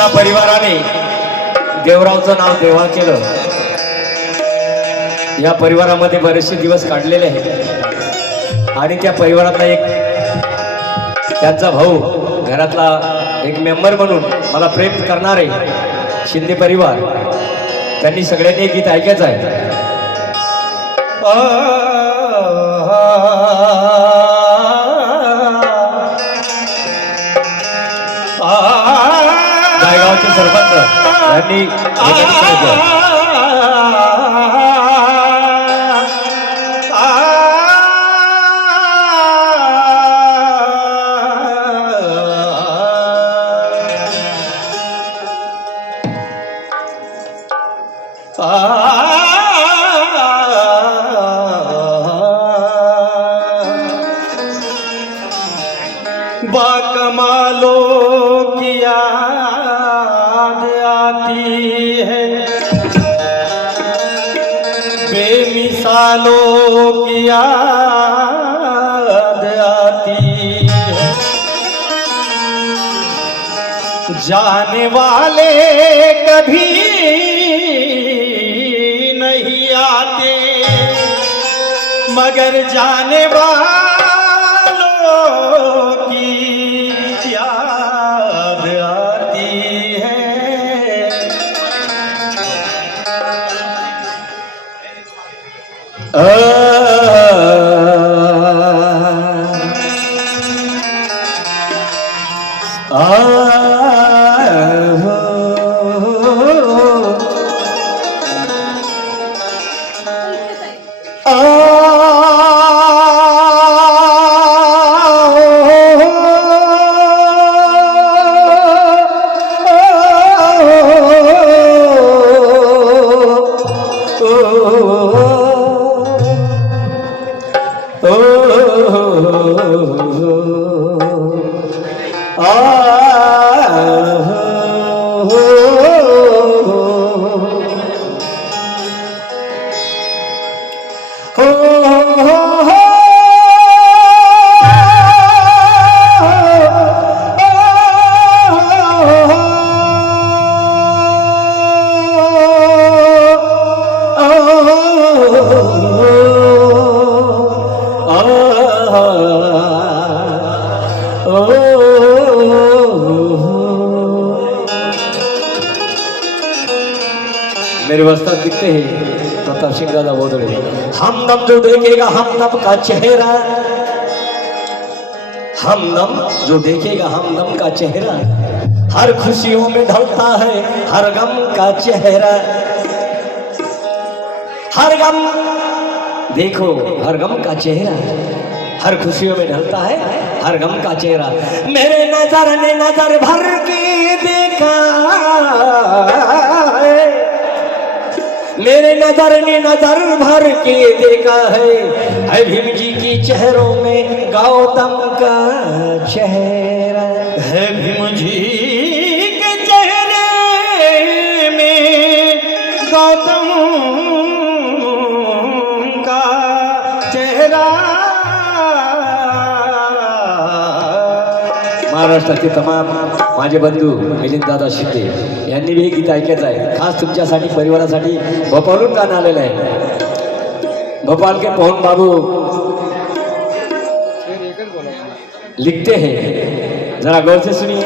ज्या परिवाराने देवरावचं नाव देवा केलं, या परिवारामध्ये बरेचसे दिवस काढलेले आहेत आणि त्या परिवारातला एक त्यांचा भाऊ, घरातला एक मेंबर म्हणून मला प्रेम करणारे शिंदे परिवार, त्यांनी सगळ्यांनी एक गीत ऐकायचं आहे. गायगावचे सरपंच यांनी बाकमालों की याद आती है, बेमिसालों की याद आती है, जाने वाले कभी नहीं आते मगर जाने वालों की याद आती है. मेरे वस्ताद दिखते हैं प्रताप सिंह दादा बोधड़े. हमदम जो देखेगा हमदम का चेहरा, हमदम जो देखेगा हमदम का चेहरा, हर खुशियों में ढलता है हर गम का चेहरा. हर गम देखो हर गम का चेहरा, हर खुशियों में ढलता है हर गम का चेहरा. मेरे नजर ने नजर भर के देखा, मेरे नजर ने नजर भर के देखा है भीम जी की चेहरों में गौतम का चेहरा है. भीम जी के चेहरे में गौतम का चेहरा. महाराष्ट्रातील तमाम माझे बंधू मिलिंद दादा शिंदे यांनी हे गीत ऐकायचं आहे. खास तुमच्यासाठी परिवारासाठी भोपाळहून गाणं आलेलं आहे. भोपाल के पवन बाबू लिखते हैं, जरा गौर से सुनिए.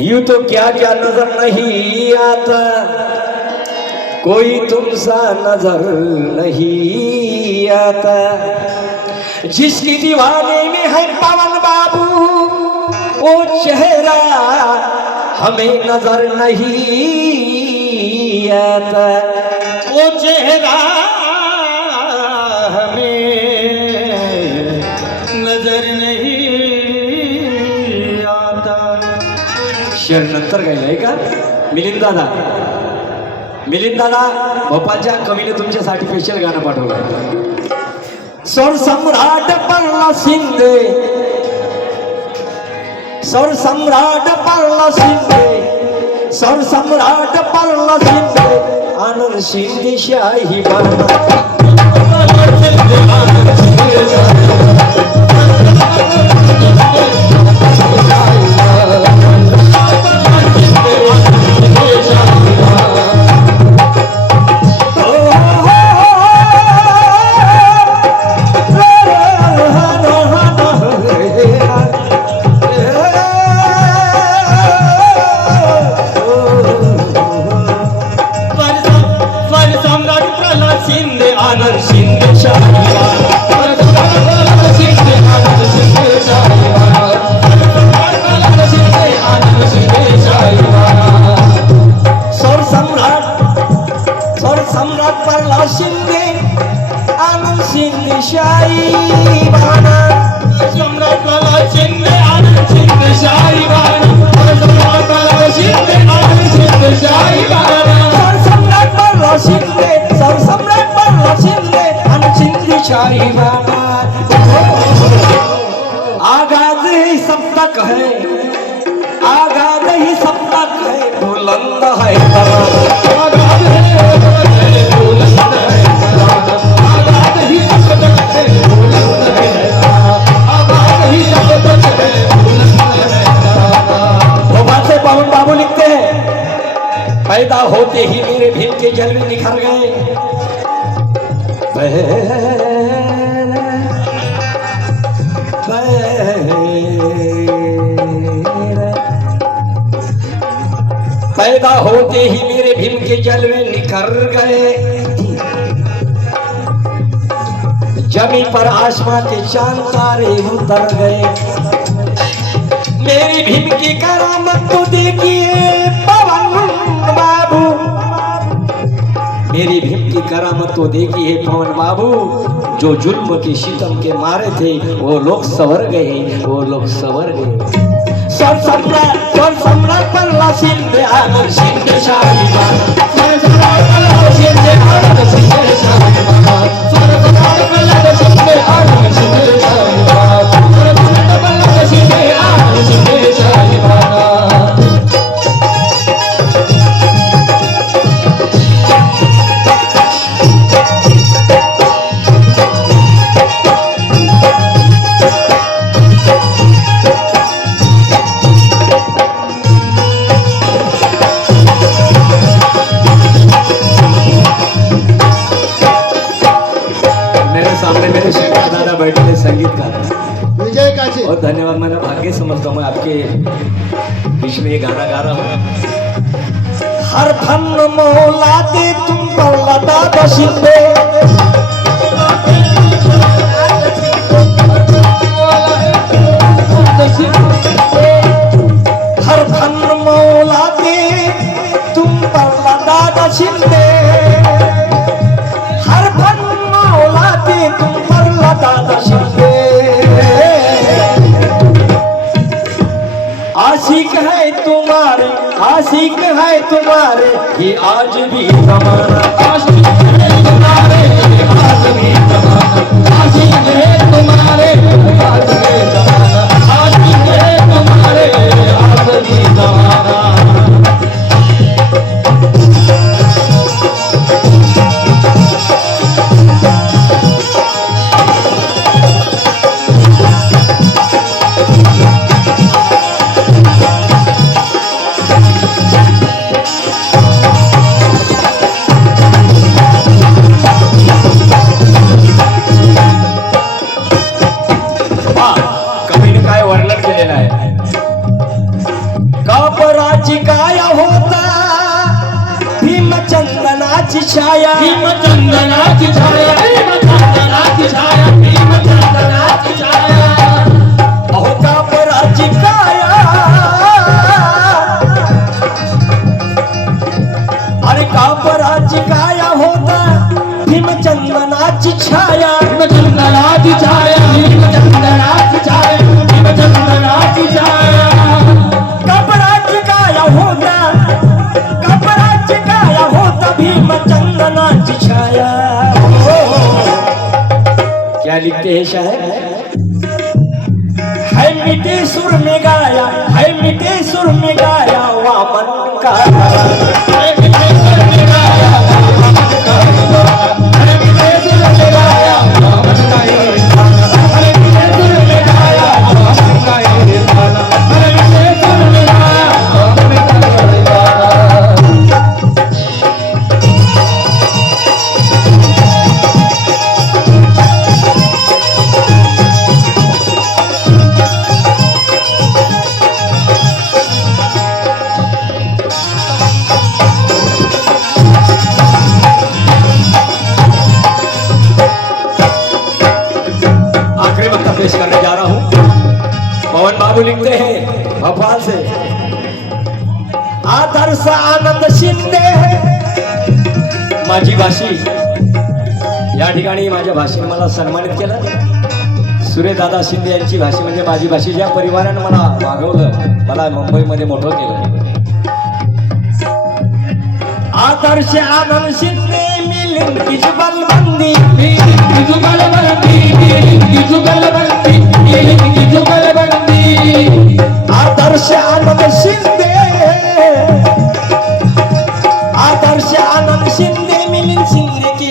यूं तो क्या क्या नजर नहीं आता, कोई तुमसा नजर नहीं आता, जिसकी दीवाने में है पवन बाबू वो चेहरा हमें नजर नहीं आता. वो चेहरा हमें नजर नहीं आता. शेर नंतर गायलाय का मिलिंद दादा. मिलिंद दादा भोपाळच्या कवीने तुमच्यासाठी स्पेशल गाणं पाठवलं. सौर सम्राट पल्ला शिंदे, सौर सम्राट पल्ला शिंदे, सौर सम्राट पल्ला शिंदे, आनंद शिंदे शाही बना. सम्राट प्रल्हाद शिंदे आनंद शिंदेशाही बाणा सम्राट प्रल्हाद शिंदे आनंद शिंदेशाही बाणा सम्राट प्रल्हाद शिंदे आनंद शिंदेशाही बाणा सम्राट प्रल्हाद शिंदे सम्राट प्रल्हाद शिंदे आनंद शिंदेशाही बाणा आगाज ही सप्तक है, आगाज ही सप्तक है, बुलंद है तराना आगाज है बुलंद है तराना आगाज ही सप्तक है बुलंद है आगाज ही सप्तक है बुलंद है तराना। भोपाल से पवन बाबू लिखते हैं, पैदा होते ही मेरे भीम के जलवे निखर गए। पैदा होते ही मेरे भीम के जलवे निखर गए। जमीन पर आसमां के चांद तारे उतर गए। मेरी भीम की करामत तो देखिए पवन बाबू, मेरी भीम की करामत तो देखिए पवन बाबू। जो जुल्म की सितम के मारे थे वो लोग सवर गए, वो लोग सवर गए। सम्राट प्रल्हाद शिंदे आनंद शिंदेशाही बाणा सम्राट प्रल्हाद शिंदे आनंद शिंदेशाही बाणा सम्राट प्रल्हाद शिंदे आनंद शिंदेशाही बाणा सम्राट प्रल्हाद शिंदे आनंद शिंदेशाही बाणा। बैठे संगीतकार विजय काचे और धन्यवाद। मैंने भाग्य समझता हूँ मैं आपके बीच में ये गाना गा रहा हूँ। हर फन मौला दे तुम पर लता बशिंदे हर फन मौला दे तुम पर लता बशिंदे हर फन मौला दे तुम आशिक है तुम्हारे, आशिक है तुम्हारे ये आज भी जमाना, आशिक है तुम्हारे आज भी जमाना, आशिक है तुम्हारे आज भी जमाना, आशिक है तुम्हारे आज भी जमाना। छाया भीमचंदनाची छाया भीमचंदनाची छाया भीमचंदनाची छाया अहो कापराची काया अरे कापराची काया होता भीमचंदनाची छाया भीमचंदनाची छाया भीमचंदनाची छाया भीमचंदनाची छाया कापराची काया होता कापराची काया होता भीमचंदनाची छाया। क्या लिखते हैं शायर? है मीठे सुर में गाया, है मीठे सुर में गाया वामन का है मीठे सुर में गाया वामन का है मीठे सुर में गाया वामन का है मीठे सुर में गाया वामन का है मीठे सुर में गाया वामन का पेश करने जा रहा हूं। पवन बाबू लिखते हैं भोपाल से, आदर्श आनंद शिंदे है माझी भाषी या ठिकाणी माझ्या भाषेने मला सन्मानित केलं. सूर्यदादा शिंदे यांची भाषी म्हणजे माझी भाषी, ज्या परिवारानं मला मागवलं, मला मुंबईमध्ये मोठं केलं. आदर्श आनंद शिंदे मिलिंद की जुगलबंदी, की जुगलबंदी, की जुगलबंदी, की जुगलबंदी. आदर्श आनंद शिंदे, आदर्श आनंद शिंदे मिलिंद शिंदे की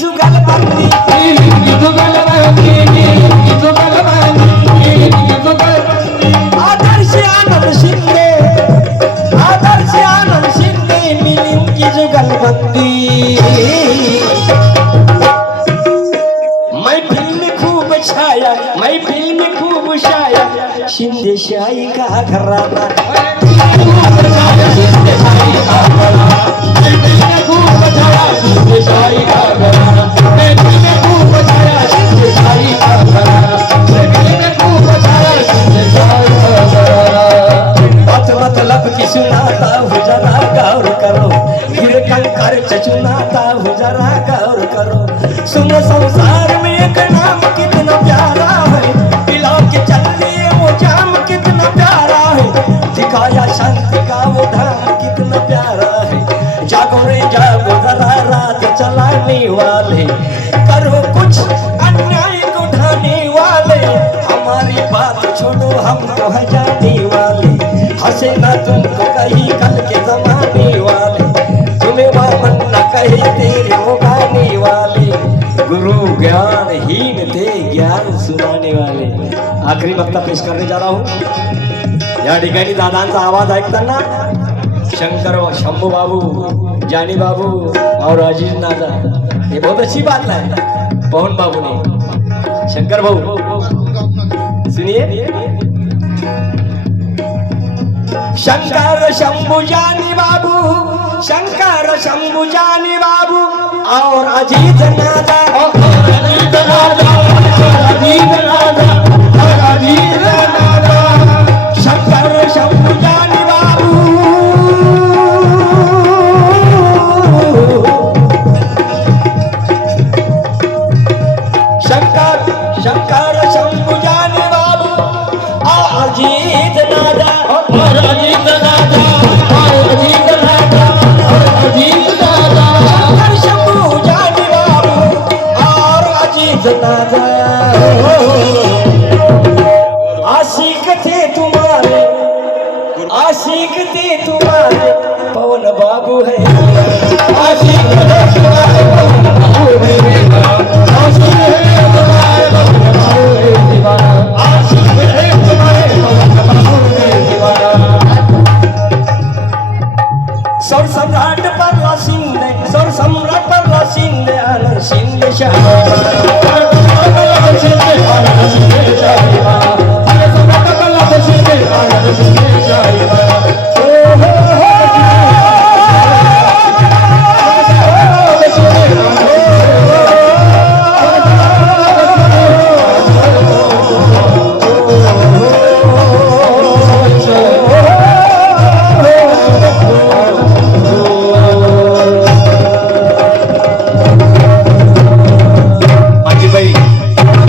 जुगलबंदी, की जुगलबंदी, की जुगलबंदी, की जुगलबंदी. आदर्श आनंद शिंदे, आदर्श आनंद शिंदे मिलिंद की जुगलबंदी. महफिल में खूब छाया, महफिल में खूब छाया शिंदे शाही का घराना. मतलब की सुनाता हूँ जरा गौर करो, फिर कंकर चचुनाता हूँ जरा गौर करो. सुन संसार में एक नाम कितना प्यारा है, पिला के चल दिए वो जाम कितना प्यारा है, दिखाया शांति का वो धाम कितना प्यारा है. जागो रे जागो जरा रात चलाने वाले, करो कुछ अन्याय को ढाने वाले, हमारी बात छोड़ो हम तो है जाने वाले. हंसे ना तुमको कहीं कल के जमाने वाले, तुम्हें वामन न कहे तेरे वो गाने वाले. गुरु ज्ञानहीन थे ज्ञान सुनाने वाले. आखरी वक्ता पेश करने जा रहा हूँ. या ठिकाणी दादांचा आवाज ऐकताना शंकर शंभू बाबू, जानी बाबू और अजीज नाजा, ये बहुत अच्छी बात है. पवन बाबू ने, शंकर बाबू सुनिए. शंकर शंभू जानी बाबू, शंकर शंभू जानी बाबू और अजीत नाजा, अजीत राजा, अजीत राजा, अजीत राजा. शंकर शंभू जानी बाबू, शंकर शंकर शंभू जानी बाबू और अजीत नाजा, अजीत राजा, अजीत राजा, अजीत राजा. शंकर शंभू जानी बाबू और अजीत नाजा. आशिक थे तुम्हारे, आशिक थे तुम्हारे पवन बाबू है. आशिक है तुम्हारे बाबू है दीवाना, आशिक है तुम्हारे बाबू है दीवाना, आशिक है तुम्हारे बाबू है दीवाना. सौर सम्राट परला शिंदे, सौर सम्राट परला शिंदे आनंद शिंदे शाह. शिंदे, शिंदे,